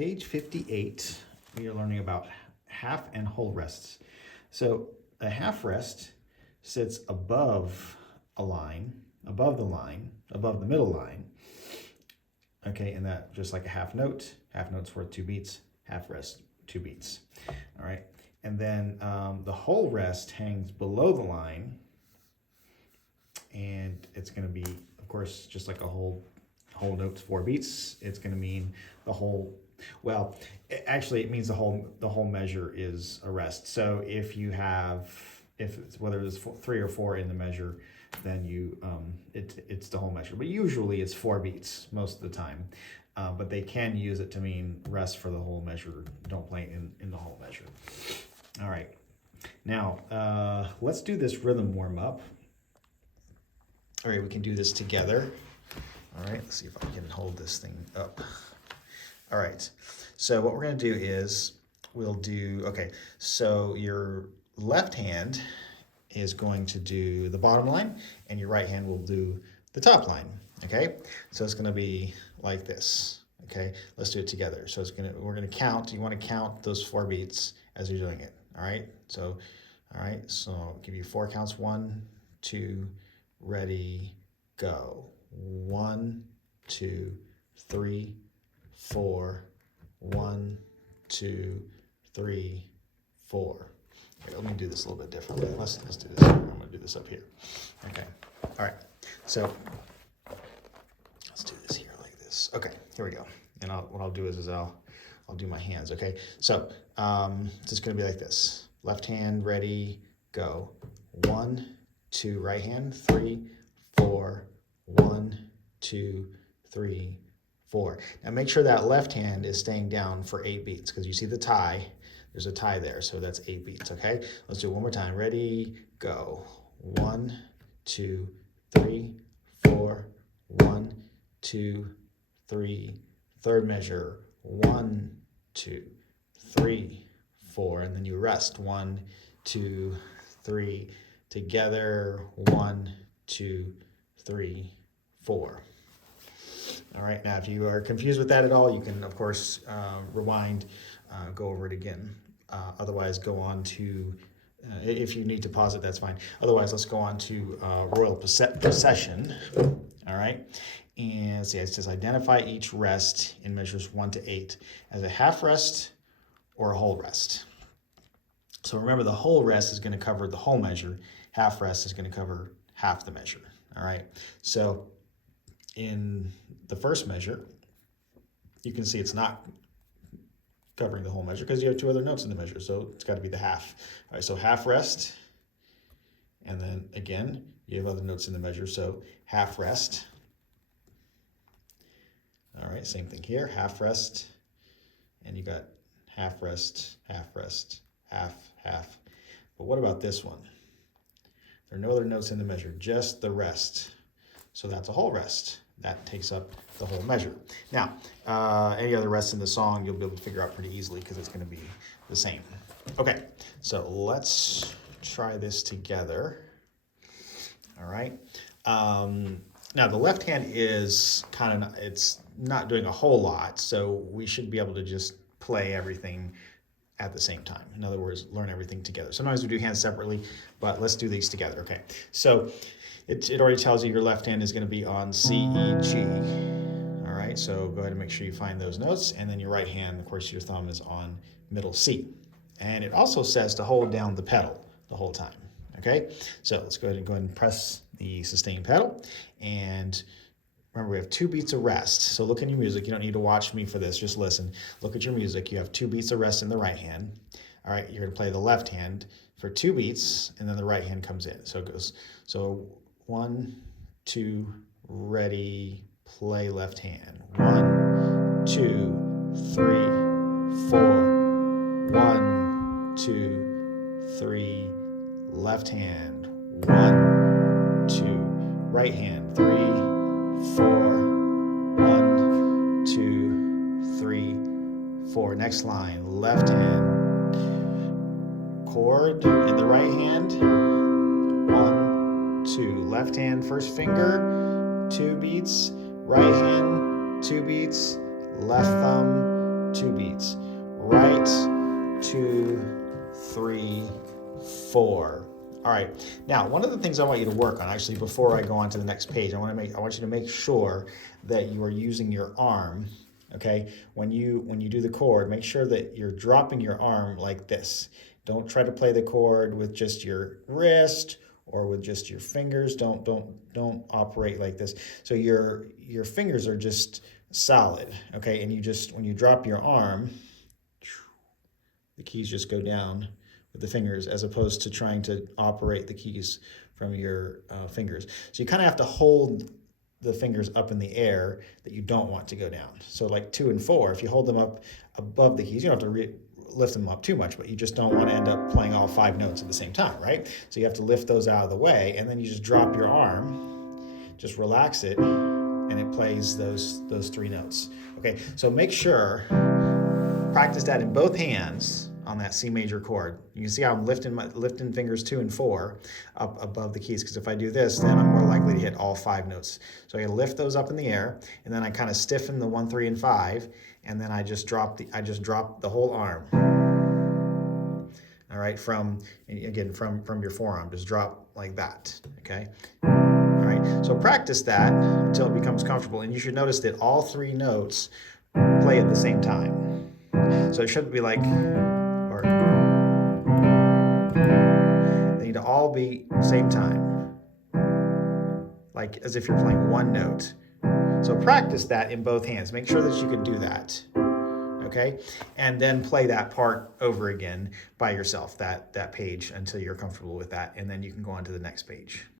Page 58, we are learning about half and whole rests. So a half rest sits above a line, above the line, above the middle line. Okay, and that just like a half note's worth 2 beats, half rest, 2 beats. All right, and then the whole rest hangs below the line, and it's going to be, of course, just like a whole note's 4 beats. It's going to mean the whole. Well, actually, it means the whole measure is a rest. So if you have, whether there's 3 or 4 in the measure, then it's the whole measure. But usually it's 4 beats most of the time. But they can use it to mean rest for the whole measure. Don't play in the whole measure. All right. Now let's do this rhythm warm up. All right, we can do this together. All right, let's see if I can hold this thing up. All right, so what we're going to do is so your left hand is going to do the bottom line, and your right hand will do the top line, okay? So it's going to be like this, okay? Let's do it together. So we're going to count. You want to count those 4 beats as you're doing it, all right? So I'll give you 4 counts. 1, 2, ready, go. 1, 2, 3, 4. 1, 2, 3, 4. Okay, let me do this a little bit differently. Let's do this. I'm going to do this up here. Okay. All right. So let's do this here like this. Okay. Here we go. And what I'll do is I'll do my hands. Okay. So it's just going to be like this. Left hand, ready, go. 1, 2. Right hand. 3, 4. 1, 2, 3, 4. Now make sure that left hand is staying down for 8 beats, because you see the tie. There's a tie there, so that's 8 beats, okay? Let's do it one more time. Ready, go. 1, 2, 3, 4. 1, 2, 3. Third measure. 1, 2, 3, 4. And then you rest. 1, 2, 3. Together. 1, 2, 3, 4. All right, now if you are confused with that at all, you can, of course, rewind, go over it again. Otherwise, go on to, if you need to pause it, that's fine. Otherwise, let's go on to Royal Procession. All right, and see, it says identify each rest in measures 1 to 8 as a half rest or a whole rest. So remember, the whole rest is going to cover the whole measure. Half rest is going to cover half the measure. All right, so in the first measure, you can see it's not covering the whole measure because you have 2 other notes in the measure, so it's got to be the half. All right, so half rest, and then again, you have other notes in the measure, so half rest. All right, same thing here, half rest, and you got half rest, half rest, half, half. But what about this one? There are no other notes in the measure, just the rest. So that's a whole rest. That takes up the whole measure. Now, any other rest in the song, you'll be able to figure out pretty easily because it's going to be the same. Okay, so let's try this together. All right. Now, the left hand is it's not doing a whole lot, so we should be able to just play everything at the same time. In other words, learn everything together. Sometimes we do hands separately, but let's do these together. Okay, so it already tells you your left hand is going to be on C, E, G. All right, so go ahead and make sure you find those notes. And then your right hand, of course, your thumb is on middle C. And it also says to hold down the pedal the whole time. Okay, so let's go ahead and press the sustain pedal. And remember, we have 2 beats of rest. So look in your music. You don't need to watch me for this. Just listen. Look at your music. You have 2 beats of rest in the right hand. All right, you're going to play the left hand for 2 beats, and then the right hand comes in. So it goes. So 1, 2, ready, play left hand. 1, 2, 3, 4. 1, 2, 3, left hand. 1, 2, right hand. 3, 4. 1, 2, 3, 4. Next line, left hand. Chord in the right hand. 1, 2. Left hand, first finger, 2 beats. Right hand, 2 beats. Left thumb, 2 beats. Right, 2, 3, 4. All right. Now, one of the things I want you to work on, actually, before I go on to the next page, I want you to make sure that you are using your arm. Okay. When you do the chord, make sure that you're dropping your arm like this. Don't try to play the chord with just your wrist or with just your fingers. Don't operate like this. So your fingers are just solid. Okay. And when you drop your arm, the keys just go down with the fingers as opposed to trying to operate the keys from your fingers. So you kind of have to hold the fingers up in the air that you don't want to go down. So like 2 and 4, if you hold them up above the keys, you don't have to lift them up too much, but you just don't want to end up playing all 5 notes at the same time, right? So you have to lift those out of the way, and then you just drop your arm, just relax it, and it plays those 3 notes. Okay, so make sure, practice that in both hands on that C major chord. You can see how I'm lifting fingers 2 and 4 up above the keys, because if I do this, then I'm more likely to hit all 5 notes. So I lift those up in the air, and then I kind of stiffen the 1, 3, and 5, and then I just drop the whole arm. All right, from your forearm, just drop like that. Okay. All right. So practice that until it becomes comfortable, and you should notice that all 3 notes play at the same time. So it shouldn't be like, they need to all be same time, like as if you're playing 1 note. So practice that in both hands. Make sure that you can do that, okay? And then play that part over again by yourself, that page, until you're comfortable with that, and then you can go on to the next page.